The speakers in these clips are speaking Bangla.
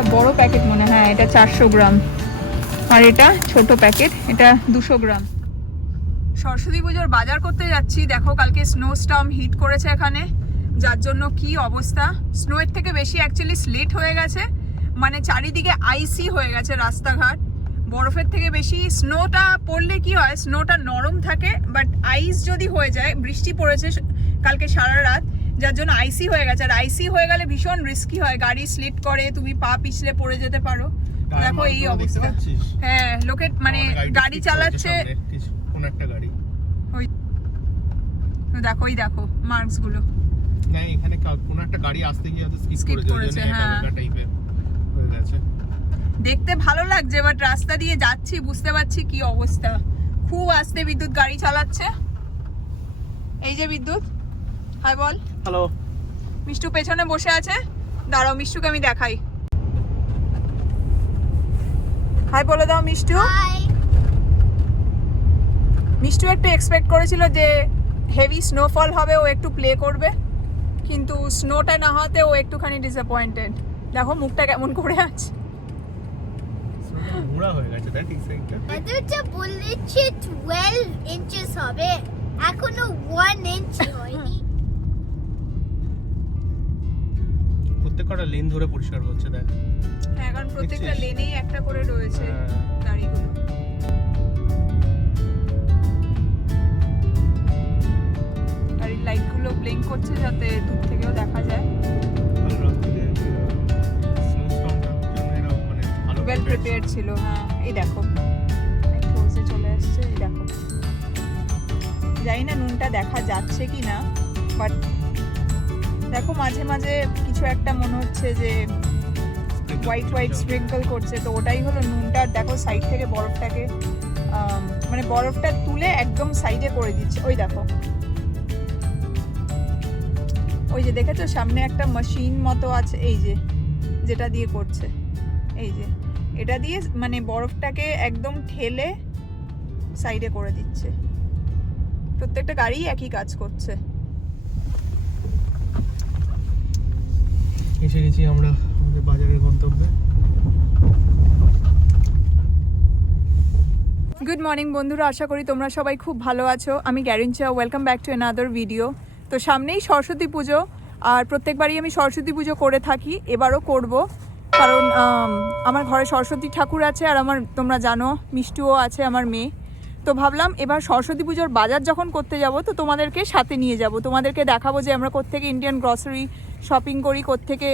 এটা বড় প্যাকেট মনে হয়, এটা 400 গ্রাম, আর এটা ছোট প্যাকেট, এটা 200 গ্রাম। সরস্বতী পুজোর বাজার করতে যাচ্ছি। দেখো কালকে স্নো স্টর্ম হিট করেছে এখানে, যার জন্য কি অবস্থা। স্নোয়ের থেকে বেশি অ্যাকচুয়ালি স্লিট হয়ে গেছে, মানে চারিদিকে আইসি হয়ে গেছে রাস্তাঘাট। বরফের থেকে বেশি স্নোটা পড়লে কি হয়, স্নোটা নরম থাকে, বাট আইস যদি হয়ে যায়, বৃষ্টি পড়েছে কালকে সারা রাত, যার জন্য আইসি হয়ে গেছে। আর আইসি হয়ে গেলে ভীষণ রিস্কি হয়, গাড়ি স্লিট করে, তুমি পা পিছলে পড়ে যেতে পারো। দেখো এই অবস্থা। হ্যাঁ, লোকে মানে গাড়ি চালাচ্ছে, একটা গাড়ি দেখো এই দেখো মার্কস গুলো। না এখানে কোন একটা গাড়ি আসতে গিয়ে স্কিপ করেছে, হ্যাঁ টাইপের হয়ে গেছে। দেখতে ভালো লাগছে, বাট রাস্তা দিয়ে যাচ্ছি বুঝতে পারছি কি অবস্থা। খুব আস্তে বিদ্যুৎ গাড়ি চালাচ্ছে। এই যে বিদ্যুৎ, হাই বল। হ্যালো। মিষ্টু পেছনে বসে আছে, দাঁড়াও মিষ্টুকে আমি দেখাই। হাই বলে দাও মিষ্টু। মিষ্টু একটু এক্সপেক্ট করেছিল যে হেভি স্নোফল হবে, ও একটু প্লে করবে, কিন্তু স্নোটা না হতে ও একটুখানি ডিসঅ্যাপয়েন্টেড। দেখো মুখটা কেমন করে আছে, পুরা হয়ে গেছে। দেখ এই সাইডটা, এটা বলেছে 12 ইঞ্চেস হবে, এখনো 1 ইঞ্চ হয়নি। প্রত্যেকটা লেন ধরে পরিষ্কার হচ্ছে। দেখ হ্যাঁ, কারণ প্রত্যেকটা লেনেই একটা করে রয়েছে গাড়িগুলো। গাড়ির লাইটগুলো ব্লিঙ্ক করছে যাতে দূর থেকেও দেখা যায়। ওয়েল প্রিপেয়ার্ড ছিল। হ্যাঁ, এই দেখো ক্লোজে চলে আসছে, এই দেখো। জানি না নুনটা দেখা যাচ্ছে কি না, বাট দেখো মাঝে মাঝে কিছু একটা মনে হচ্ছে যে হোয়াইট হোয়াইট স্প্রিঙ্কল করছে, তো ওটাই হলো নুনটা। দেখো সাইড থেকে বরফটাকে মানে বরফটা তুলে একদম সাইডে করে দিচ্ছে। ওই দেখো, ওই যে দেখেছো সামনে একটা মেশিন মতো আছে, এই যে যেটা দিয়ে করছে, এই যে এটা দিয়ে মানে বরফটাকে একদম ঠেলে সাইডে করে দিচ্ছে। প্রত্যেকটা গাড়ি একই কাজ করছে। এসে গেছি আমরা আমাদের বাজারের গন্তব্যে। গুড মর্নিং বন্ধুরা, আশা করি তোমরা সবাই খুব ভালো আছো। আমি Garrincha, welcome back to another video. তো সামনেই সরস্বতী পুজো, আর প্রত্যেকবারই আমি সরস্বতী পুজো করে থাকি, এবারও করব, কারণ আমার ঘরে সরস্বতী ঠাকুর আছে, আর আমার তোমরা জানো মিষ্টুও আছে আমার মেয়ে। তো ভাবলাম এবার সরস্বতী পুজোর বাজার যখন করতে যাব, তো তোমাদেরকে সাথে নিয়ে যাব, তোমাদেরকে দেখাবো যে আমরা কোত্থেকে ইন্ডিয়ান গ্রসারি শপিং করি, কোত্থেকে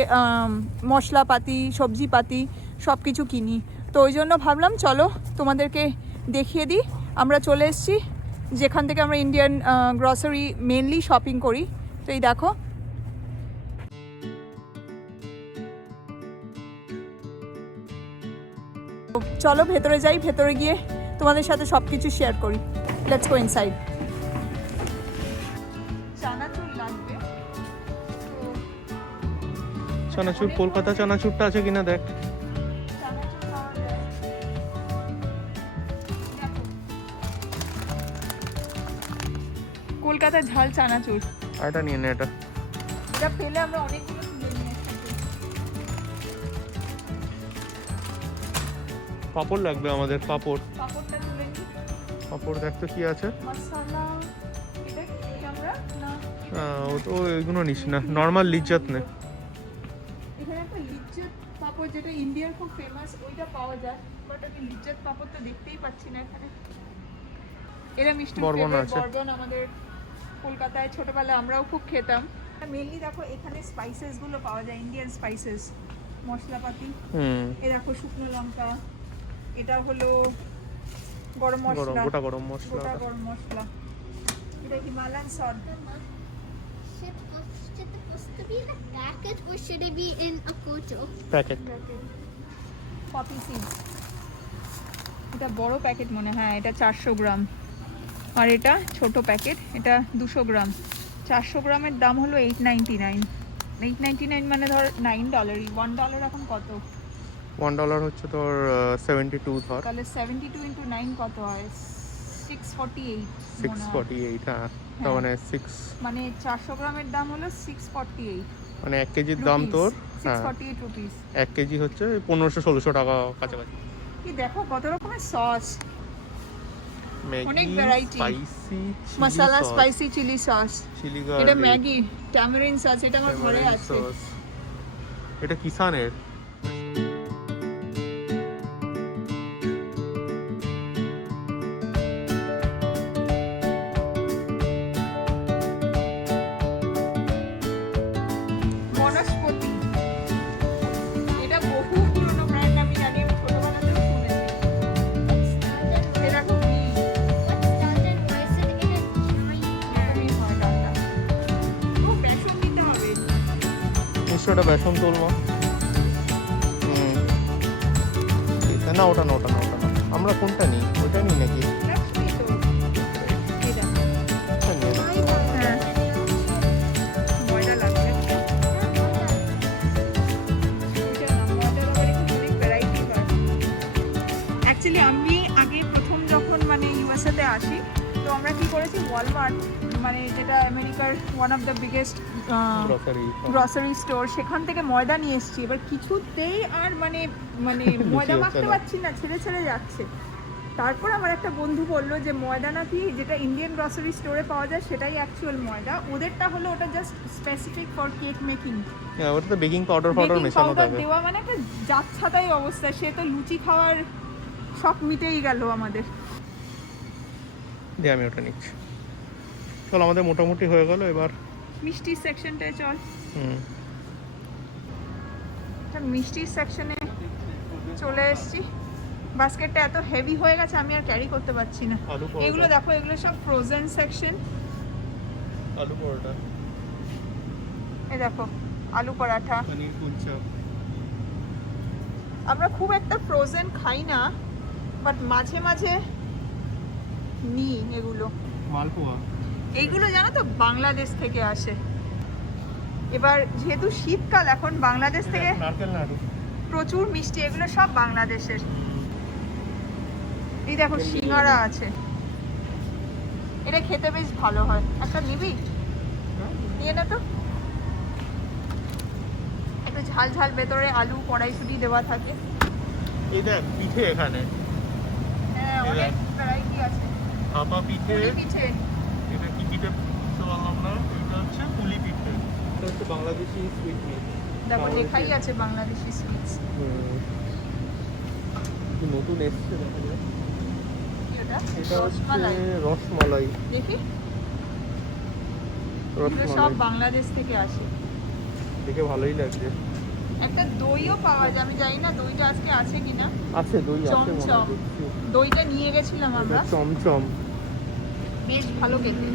মশলাপাতি সবজিপাতি সব কিছু কিনি। তো ওই জন্য ভাবলাম চলো তোমাদেরকে দেখিয়ে দিই। আমরা চলে এসেছি যেখান থেকে আমরা ইন্ডিয়ান গ্রসারি মেনলি শপিং করি। তো এই দেখো, চলো ভেতরে যাই, ভেতরে গিয়ে তোমাদের সাথে সব কিছু শেয়ার করি। Let's go inside. চানাচুর লাগবে, চানাচুর কলকাতা চানাচুরটা আছে কিনা দেখ। কলকাতা ঝাল চানাচুর, এটা নিয়ে নে। এটা পেলে আমরা অনেকগুলো তুলে নিয়ে আসবো। পাপড় লাগবে আমাদের, পাপড়। পাপড়টা তুলে নিই। পাপড় দেখ তো কি আছে। মশলা এটা কি আমরা না, ও তো এগুলো নিস না, নরমাল লিজ্জত নে। এখানে একটা লিজ্জত পাপড় যেটা ইন্ডিয়ার খুব ফেমাস, ওইটা পাওয়া যায়, বাট আমি লিজ্জত পাপড় তো দেখতেই পাচ্ছি না এখানে। এরা মিষ্টি বরবন আমাদের কলকাতায় ছোটবেলায় আমরাও খুব খেতাম। মেনলি দেখো এখানে স্পাইসেস গুলো পাওয়া যায়, ইন্ডিয়ান স্পাইসেস, মশলাপাতি। এই দেখো শুকনো লঙ্কা, এটা হলো গরম মশলা, গোটা গরম মশলা, গোটা গরম মশলা। এটা Himalayan salt. Supposed to be in a packet or should it be in a photo? Packet. Poppy seeds, এটা বড় প্যাকেট মনে হয়, এটা 400 গ্রাম, আর এটা ছোট প্যাকেট, এটা 200 গ্রাম। 400 গ্রামের দাম হলো $8.99। $8.99 মানে ধর $9। $1 এখন কত? $1 হচ্ছে তোর 72 ধর, তাহলে 72 × 9 কত হয়? 648। 648। হ্যাঁ, তার মানে 6 মানে 400 গ্রামের দাম হলো 648, মানে 1 কেজির দাম তোর 648 রুপিস। 1 কেজি হচ্ছে 1500-1600 টাকা কাছাকাছি। কি দেখো কত রকমের সস, অনেক ম্যাগি ভ্যারাইটি, স্পাইসি মশলা স্পাইসি চিলি সস, চিলি এটা গার্লিক, ম্যাগি ট্যামারিন সস, এটা আমার ঘরে আছে। এটা কিষানের। বনস্পতি, এটা বহু পুরনো ব্র্যান্ড, আমি জানি, আমি ছোটবেলাতেও শুনেছি। এটা খুব খুব বেসন দিতে হবে। নিশ্চয় এটা বেসন তোলমা। না ওটা না, ওটা না, ওটা না। আমরা কোনটা নিই? ওইটা নিই নাকি? রাখবি তো এটা। ওটা নিয়ে নাও। হ্যাঁ, ময়দা লাগবে। এটা না, ময়দার আবার একটু অনেক ভ্যারাইটি হয়। অ্যাকচুয়ালি আমি আগে প্রথম যখন মানে ইউএসএতে আসি, তো আমরা কি করেছি, ওয়ালমার্ট মানে যেটা আমেরিকার one of the biggest grocery store, সেখান থেকে ময়দা নিয়ে এসেছি। এবার কিছুতেই আর মানে মানে ময়দা মাখতে পারছি না, ছেড়ে ছেড়ে যাচ্ছে। তারপর আমার একটা বন্ধু বলল যে ময়দা নাকি যেটা ইন্ডিয়ান গ্রসারি স্টোরে পাওয়া যায় সেটাই অ্যাকচুয়াল ময়দা, ওদেরটা হলো ওটা just specific for cake making. হ্যাঁ, ওটা তো বেকিং পাউডার মেশানো থাকে। দেওয়া মানে একটা যাচ্ছাতাই অবস্থা, সে তো লুচি খাওয়ার শখ মিটেই গেল আমাদের। দিয়ে আমি ওটা নিচ্ছি। চল, আমাদের মোটামুটি হয়ে গেল, এবার মিষ্টি সেকশনটায় চল। মিষ্টির সেকশনে চলে এসেছি। বাস্কেটটা এত হেভি হয়ে গেছে আমি আর ক্যারি করতে পারছি না। এগুলো দেখো, এগুলো সব ফ্রোজেন সেকশন। আলু পরোটা, এই দেখো আলু পরাঠা। পনির কুলচা। আমরা খুব একটা ফ্রোজেন খাই না, বাট মাঝে মাঝে নিই এগুলো। মালপোয়া, এইগুলো জানো তো বাংলাদেশ থেকে আসে। এবার যেহেতু শীতকাল, এখন বাংলাদেশ থেকে নারকেল নাড়ু, প্রচুর মিষ্টি, এগুলো সব বাংলাদেশের। এই দেখো সিঙ্গারা আছে, এটা খেতে বেশ ভালো হয়। একটা নিবি? নিয়ে না তো, একটু ঝাল ঝাল, ভেতরে আলু কড়াইশুঁটি দেওয়া থাকে। এই দেখ পিঠে এখানে। হ্যাঁ, অনেক ভ্যারাইটি আছে। ভাপা পিঠে, পিঠে, এটা কি পিঠে বুঝতে পারলাম না। এটা হচ্ছে পুলি পিঠে, এটা হচ্ছে বাংলাদেশি সুইট মিট। দেখো লেখাই আছে বাংলাদেশি সুইটস। নতুন এসছে দেখা যায়। এটা এটা হচ্ছে রসমালাই। রসমালাই, দেখি, এগুলো সব বাংলাদেশ থেকে আসে। দেখে ভালোই লাগছে। একটা দইও পাওয়া যায়, আমি জানি না দইটা আজকে আছে কিনা। আছে দই, আছে মনে চমচম, হয়। দইটা নিয়ে গেছিলাম আমরা, চমচম বেশ ভালো খেতে।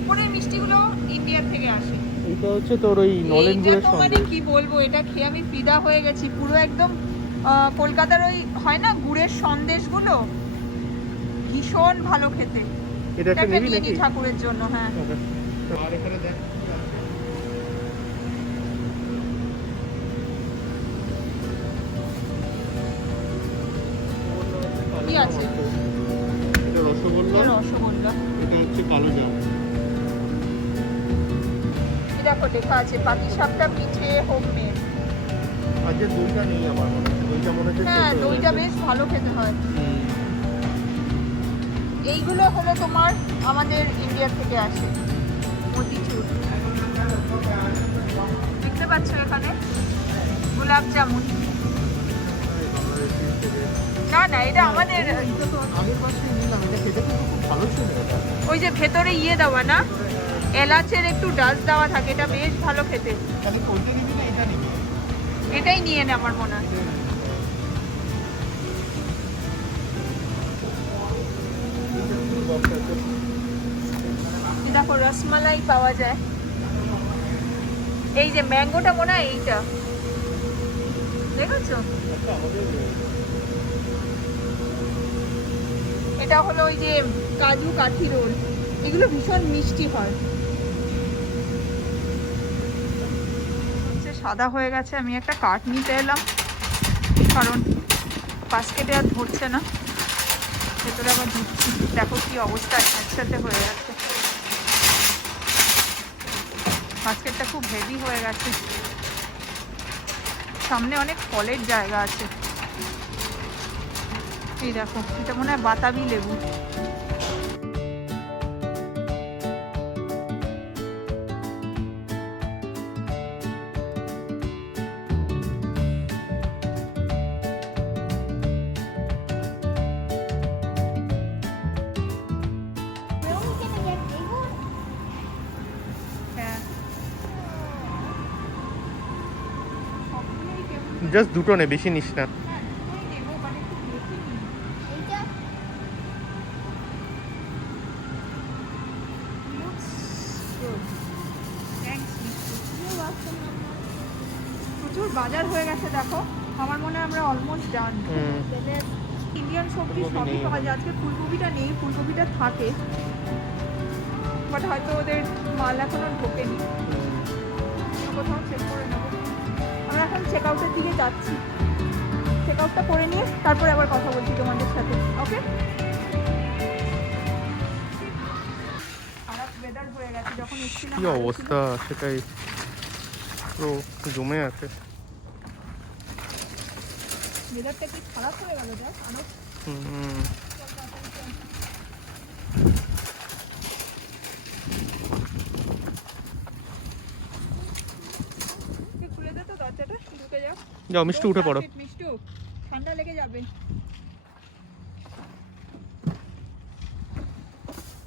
উপরের মিষ্টিগুলো ইন্ডিয়া থেকে আসে। এটা হচ্ছে তোর ওই নলেন এইটা গুড়ের তো মানে সঙ্গে। কি বলবো, এটা খেয়ে আমি ফিদা হয়ে গেছি পুরো একদম। কলকাতার ওই হয় না গুড়ের সন্দেশগুলো, ভীষণ ভালো খেতে। এটা একটা একটা নিবি নিয়ে নাকি? নি ঠাকুরের জন্য। হ্যাঁ, আর এখানে দেখ কি আছে? এটা রসগোল্লা, রসগোল্লা। এটা হচ্ছে কালো জাম। এই দেখো লেখা আছে পাটিসাপটা পিঠে হোমমেড। আজকে দইটা নেই আমার মনে হচ্ছে, দইটা মনে হচ্ছে হ্যাঁ, দইটা বেশ ভালো খেতে হয়। এইগুলো হলো তোমার আমাদের ইন্ডিয়া থেকে আসে মতিচুর। দেখতে পাচ্ছ এখানে গোলাপ জামুন। না না, এটা আমাদের আগের পাশে নিলাম, এটা খেতে কিন্তু খুব ভালো ছিল। এটা ওই যে ভেতরে ইয়ে দেওয়া না, এলাচের একটু ডাস্ট দেওয়া থাকে, এটা বেশ ভালো খেতে। তাহলে ওইটা নিবি না এটা নিবি? এটাই নিয়ে নে আমার মনে হয়। এই দেখো রসমালাই পাওয়া যায়। এই যে ম্যাঙ্গোটা মনে হয় এইটা, দেখেছো? এটা হলো ওই যে কাজু কাঠি রোল, এগুলো ভীষণ মিষ্টি হয়। সাদা হয়ে গেছে, আমি একটা কাঠ নিতে এলাম কারণ বাস্কেটে আর ধরছে না, ভেতরে আবার ধুচ্ছি। দেখো কি অবস্থা, একসাথে হয়ে যাচ্ছে। বাস্কেটটা খুব হেভি হয়ে গেছে। সামনে অনেক ফলের জায়গা আছে। এই দেখো, এটা মনে হয় বাতাবি লেবু। জাস্ট দুটো নে, বেশি নিস না। প্রচুর বাজার হয়ে গেছে দেখো, আমার মনে হয় আমরা অলমোস্ট ডান। ইন্ডিয়ান সবজি সবই পাওয়া যায়। আজকে ফুলকপিটা নেই, ফুলকপিটা থাকে, বাট হয়তো ওদের মাল এখনো ঢোকেনি। কোথাও চেক করে নেবো। আমরা এখন চেক আউটের দিকে যাচ্ছি, চেক আউটটা করে নিয়ে তারপরে আবার কথা বলছি তোমাদের সাথে। ওকে, খারাপ ওয়েদার হয়ে গেছে যখন এসেছিলাম। কি অবস্থা, সেটাই পুরো জমে আছে। ওয়েদারটা কি খারাপ হয়ে গেল দেখ। খুলে দে তো দরজাটা, ঢুকে যাও। যাও মিষ্টি, উঠে পড়ো। মিষ্টি, ঠান্ডা লেগে যাবে।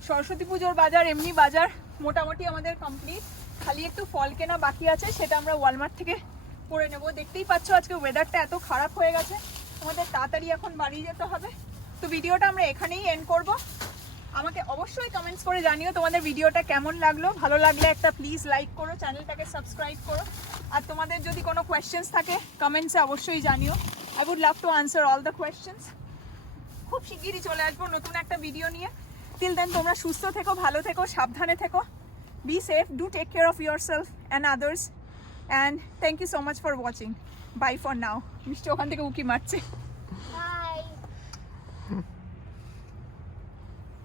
সরস্বতী পুজোর বাজার, এমনি বাজার মোটামুটি আমাদের কমপ্লিট। খালি একটু ফল কেনা বাকি আছে, সেটা আমরা ওয়ালমার্ট থেকে করে নেব। দেখতেই পাচ্ছ আজকে ওয়েদারটা এত খারাপ হয়ে গেছে, আমাদের তাড়াতাড়ি এখন বাড়ি যেতে হবে। তো ভিডিওটা আমরা এখানেই এন্ড করব। আমাকে অবশ্যই কমেন্টস করে জানিও তোমাদের ভিডিওটা কেমন লাগলো। ভালো লাগলে একটা প্লিজ লাইক করো, চ্যানেলটাকে সাবস্ক্রাইব করো। আর তোমাদের যদি কোনো কোয়েশ্চেন্স থাকে কমেন্টসে অবশ্যই জানিও। I would love to answer all the questions. খুব শিগগিরই চলে আসবো নতুন একটা ভিডিও নিয়ে। টিল দেন তোমরা সুস্থ থেকো, ভালো থেকো, সাবধানে থেকো। Be safe, do take care of yourself and others, and thank you so much for watching. Bye for now. মিষ্টি ওখান থেকে উকি মারছে।